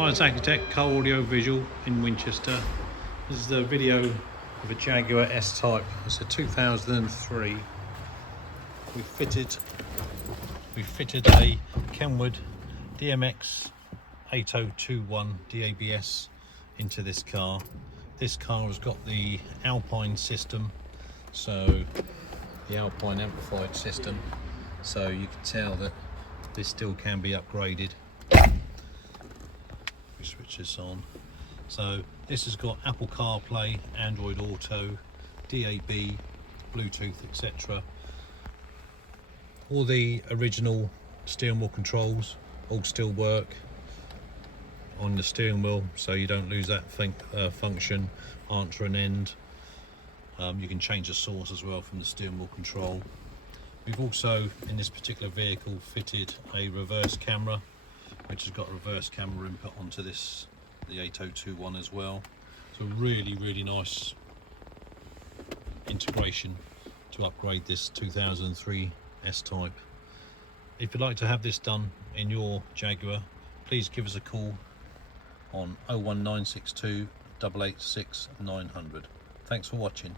Hi, it's Accutek, car audio visual in Winchester. This is the video of a Jaguar S-Type. It's a 2003. We fitted a KENWOOD DMX8021DABS into this car. This car has got the Alpine system, so the Alpine amplified system, so you can tell that this still can be upgraded. We switch this on. So this has got Apple CarPlay, Android Auto, DAB, Bluetooth, etc. All the original steering wheel controls all still work on the steering wheel, so you don't lose that function, answer and end. You can change the source as well from the steering wheel control. We've also, in this particular vehicle, fitted a reverse camera, which has got a reverse camera input onto this, the 8021 as well. So really nice integration to upgrade this 2003 S-Type. If you'd like to have this done in your Jaguar, please give us a call on 01962 886 900. Thanks for watching.